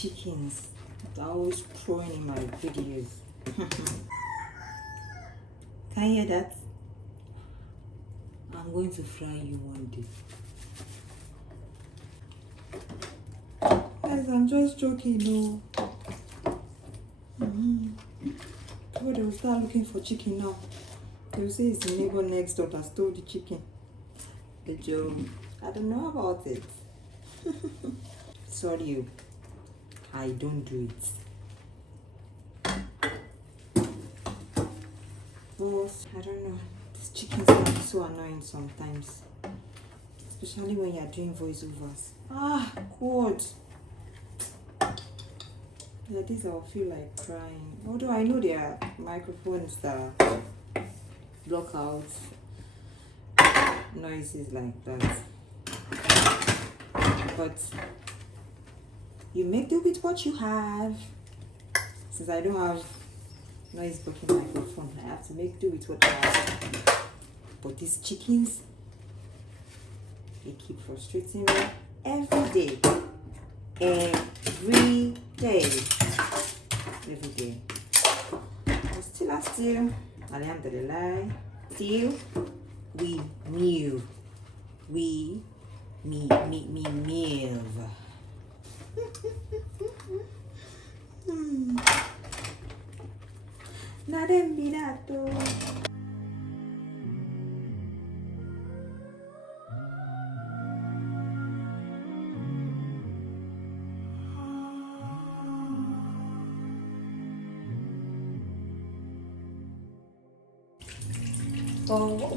chickens that are always crowing in my videos. Can you hear that? I'm going to fry you one day. Guys, I'm just joking, no. Oh, they will start looking for chicken now. They will say it's the neighbor next door that stole the chicken. The joke. I don't know about it. Sorry, I don't do it. But I don't know. These chickens can be so annoying sometimes, especially when you are doing voiceovers. Ah, God. Like this, I'll feel like crying. Although I know there are microphones that block out noises like that. But you make do with what you have. Since I don't have noise blocking microphone, I have to make do with what I have. But these chickens, they keep frustrating me every day. Every day. But still, alhamdulillah, still, we move. We move. Nada envidato.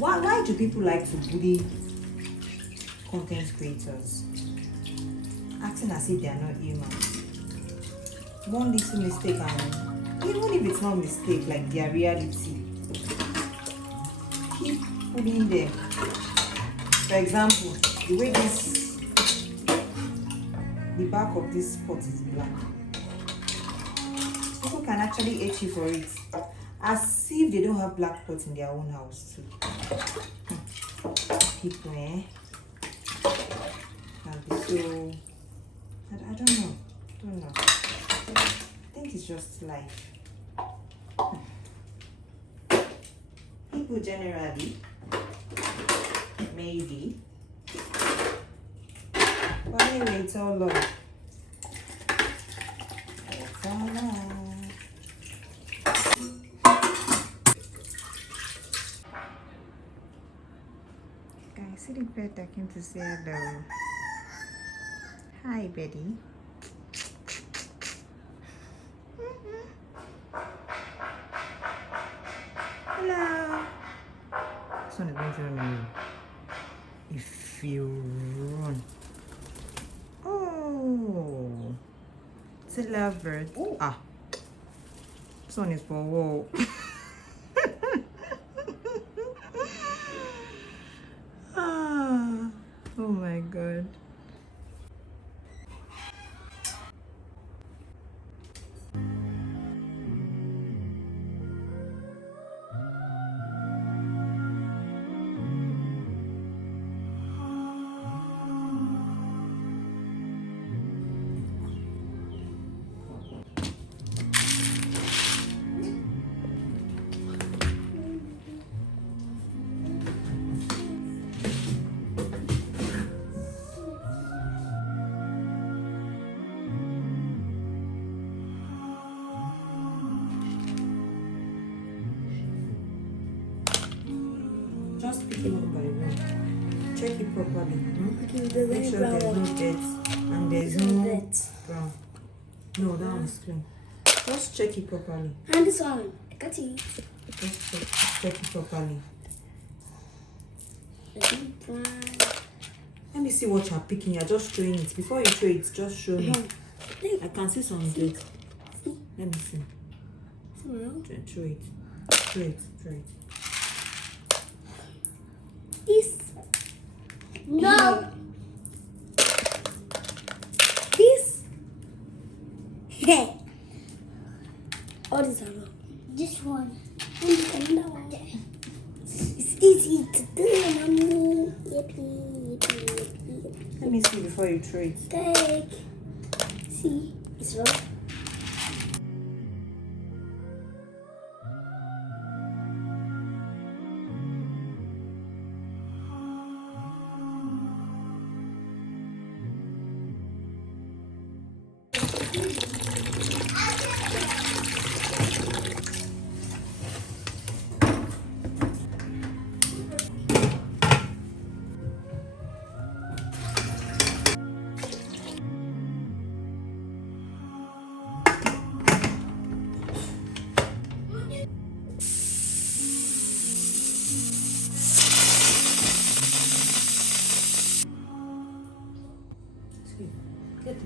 Why do people like to bully content creators, acting as if they are not human? One little mistake, and even if it's not mistake, like their reality, keep putting them. For example, the way the back of this pot is black, people can actually hate you for it, as if they don't have black pots in their own house too. People, can be so, I don't know. I think it's just life. People generally, maybe. But anyway, it's all love. It's all love. See the pet that came to say hello. Hi, Betty. Hello. This one is going to run you. If you run. Oh. It's a lovebird. Oh. Ah. This one is for whoa. Oh my God. Just pick it one by one. Check it properly. Make sure there's no dirt and there's no brown. No, that one's clean. Just check it properly. And this one, I got it. Just check it properly. Let me see what you're picking. You're just showing it. Before you show it, just show me. I can see some dirt. Let me see. Show it. Show it. This. No. This. Hey. All these are wrong. This one. And that one. It's easy to do, mommy. Yippee. Let me see before you throw it. Take. See. It's So. Get